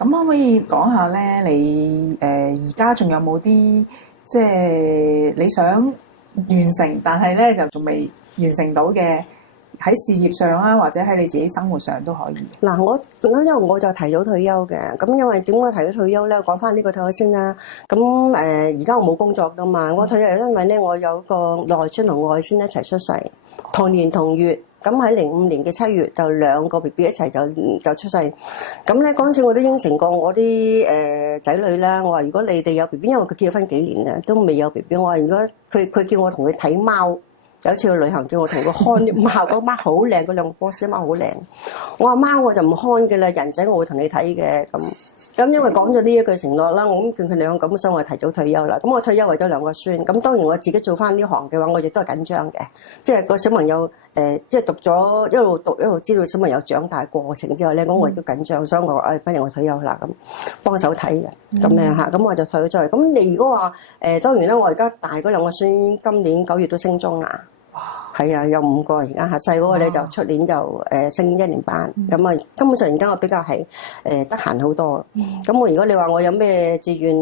咁可唔可以講下咧？你而家仲有冇啲即係你想完成，但係咧就仲未完成到嘅喺事業上啊，或者喺你自己生活上都可以。嗱，因為我就提早退休嘅，咁因為點解提早退休咧？講翻呢個退休先啦。咁而家我冇工作噶嘛，我退休因為咧我有個內孫同外孫一齊出世，同年同月。咁喺05年嘅7月就2個 BB 一齊就出世。咁咧嗰陣時我都應承過我啲仔女啦，我話如果你哋有 BB， 因為佢結咗婚幾年啦，都未有 BB， 我話如果佢叫我同佢睇貓。有一次去旅行，叫我同佢看啲貓，嗰貓好靚，嗰兩個波斯貓好靚。我話貓我就唔看嘅啦，人仔我會同你睇嘅咁。因為講咗呢一句承諾啦，我咁叫佢兩個咁，所以我提早退休啦。咁我退休為咗兩個孫，咁當然我自己做翻呢行嘅話，我亦都係緊張嘅。即係個小朋友即係讀咗一路讀一路知道小朋友長大過程之後咧，咁我亦都緊張，所以我話不如我退休啦咁，幫手睇嘅咁樣嚇。咁我就退咗出嚟。咁你如果話當然啦，我而家大嗰兩個孫今年9月都升中啦。係啊，有5個而家嚇，細嗰個咧就出年就升1年班，咁啊根本上而家我比較係得閒好多。咁我如果你話我有咩志願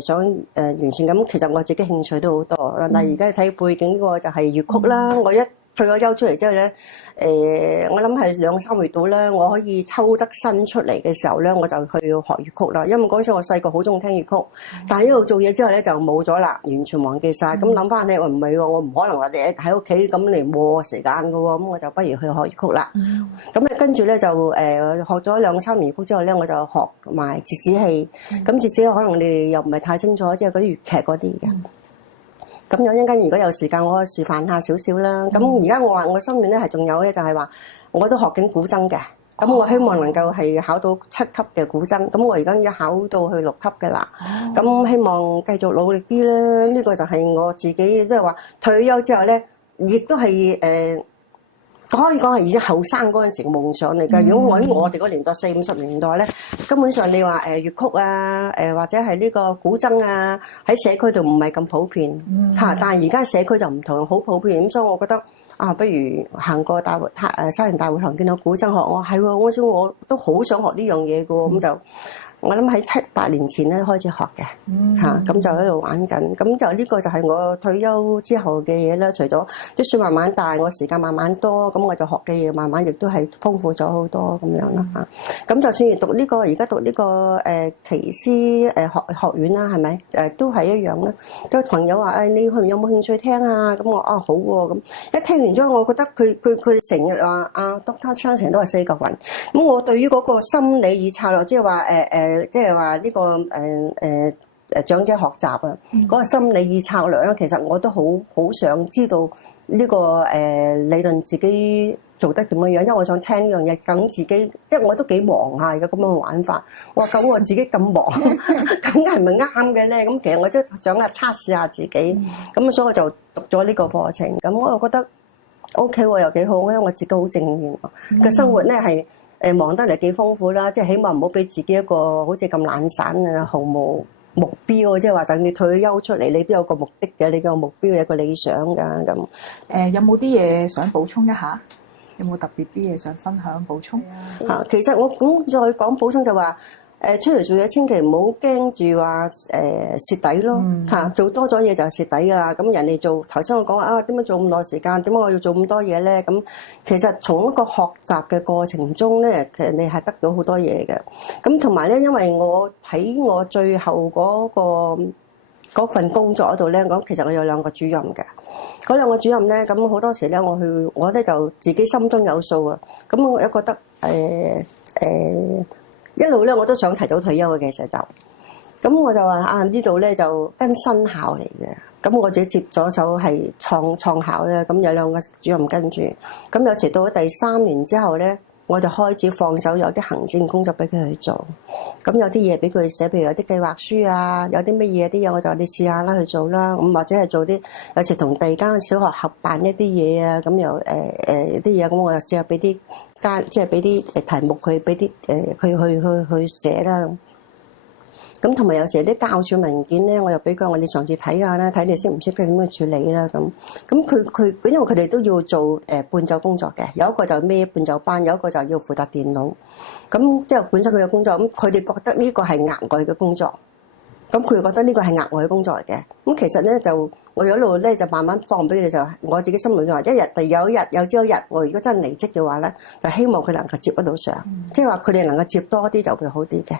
想完成咁，其實我自己興趣都好多。但係而家睇背景嗰個就係粵曲啦，我一退咗休出嚟之後咧，我諗係2、3月度咧，我可以抽得身出嚟嘅時候咧，我就去學粵曲啦。因為嗰陣時我細個好中意聽粵曲，但係一路做嘢之後咧就冇咗啦，完全忘記晒。咁諗翻起，唔係喎，我唔可能話喺屋企咁嚟磨時間㗎喎，咁我就不如去學粵曲啦。咁咧跟住咧就學咗2、3年粵曲之後咧，我就學埋折子戲。咁折子戲可能你哋又唔係太清楚，即係嗰啲粵劇嗰啲嘅。咁有一陣間，如果有時間，我示範下少少啦。咁而家我話我心裏咧係仲有咧，就係話我都學緊古箏嘅。咁我希望能夠係考到7級嘅古箏。咁我而家已經考到去6級嘅啦。咁希望繼續努力啲啦。呢個就係我自己即係話退休之後咧，亦都係可以講係而家後生嗰陣時嘅夢想嚟㗎。如果喺我哋嗰年代40、50年代咧，根本上你話粵曲啊，或者係呢個古箏啊，喺社區度唔係咁普遍嚇。但係而家社區就唔同，好普遍。咁所以我覺得不如行過沙田大會堂見到古箏學，我係喎，嗰時我都好想學呢樣嘢㗎喎，咁就。我諗喺7、8年前咧開始學嘅嚇，咁就喺度玩緊，咁就呢個就係我退休之後嘅嘢啦。除咗啲書慢慢大，我時間慢慢多，咁我就學嘅嘢慢慢亦都係豐富咗好多咁樣啦嚇。咁就算讀呢個而家讀呢個奇師學院啦，係咪都係一樣啦。有朋友話你有冇興趣聽啊？咁我好喎，咁一聽完之後，我覺得佢成日話Doctor Chan 成日都係4嚿雲。咁我對於嗰個心理與策略，即係話即係話呢個長者學習啊，嗰個心理與策略咧，其實我都好想知道呢個理論自己做得點樣樣，因為我想聽呢樣嘢，咁自己即係我都幾忙下而家咁樣嘅玩法。哇！咁我自己咁忙，咁係咪啱嘅咧？咁其實我真係想測試下自己，咁所以我就讀咗呢個課程。咁我又覺得 OK 喎，又幾好，因為我自己好正面嘅生活咧係。忙得嚟幾豐富啦，即係起碼唔好俾自己一個好似咁懶散啊，毫無目標，即係話就你退休出嚟，你都有個目的嘅，你個目標有個理想㗎咁。有冇啲嘢想補充一下？有冇特別啲嘢想分享補充？其實我咁再講補充就話。出嚟做嘢，千祈唔好驚住話蝕底咯嚇，做多咗嘢就係蝕底噶啦。咁人哋做頭先我講話點解做咁耐時間，點解我要做咁多嘢咧？咁其實從一個學習嘅過程中咧，其實你係得到好多嘢嘅。咁同埋咧，因為我喺我最後嗰份工作嗰度咧，其實我有2個主任嘅。嗰2個主任咧，咁好多時咧我咧就自己心中有數啊。咁我覺得一路咧我都想提早退休嘅，其實就咁我就話呢度咧就跟新校嚟嘅，咁我自己接咗手係創校咧，咁有2個主任跟住，咁有時到咗第3年之後咧，我就開始放手有啲行政工作俾佢去做，咁有啲嘢俾佢寫，譬如有啲計劃書啊，有啲乜嘢啲嘢，我就話你試下啦去做啦，咁或者係做啲有時同第2間小學合辦一啲嘢啊，咁又啲嘢，咁我就試下俾啲。即係俾啲題目佢，俾啲佢去寫啦。咁同埋有時啲教署文件咧，我又俾佢我哋上次睇下啦，睇你識唔識得點樣處理啦咁。咁佢因為佢哋都要做伴奏工作嘅，有一個就孭伴奏班，有一個就要負責電腦。咁即係本身佢嘅工作，咁佢哋覺得呢個係額外嘅工作。咁佢覺得呢個係額外嘅工作嚟嘅。咁其實咧就我一路咧就慢慢放俾佢哋，就我自己心裏就話，一日第有一日有朝一日，我如果真係離職嘅話咧，就希望佢能夠接得到上，即係話佢哋能夠接多啲就會好啲嘅。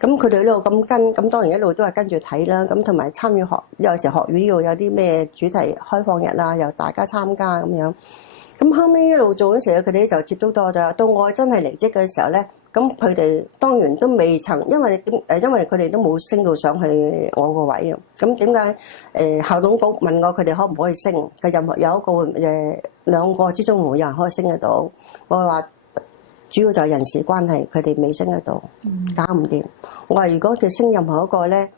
咁佢哋一路咁跟，咁當然一路都係跟住睇啦。咁同埋參與有時學院呢度有啲咩主題開放日啦，由大家參加咁樣。咁後尾一路做嗰時咧，佢哋就接觸多咗。到我真係離職嘅時候咧，咁佢哋當然都未曾，因為佢哋都冇升到上去我個位啊。咁點解校董局問我佢哋可唔可以升？佢任何有一個兩個之中冇人可以升得到。我話主要就係人事關係，佢哋未升得到，搞唔掂。我話如果佢升任何一個咧，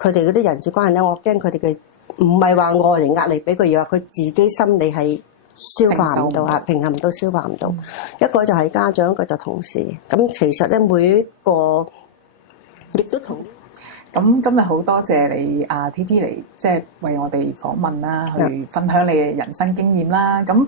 佢哋嗰啲人事關係咧，我驚佢哋嘅唔係話外嚟壓力俾佢，而話佢自己心理係消化唔到啊，平衡唔到，消化唔到。一個就係家長，一個就同事。咁其實咧，每一個亦都同。咁今日好多謝你T T 嚟，即係為我哋訪問啦，去分享你嘅人生經驗啦。咁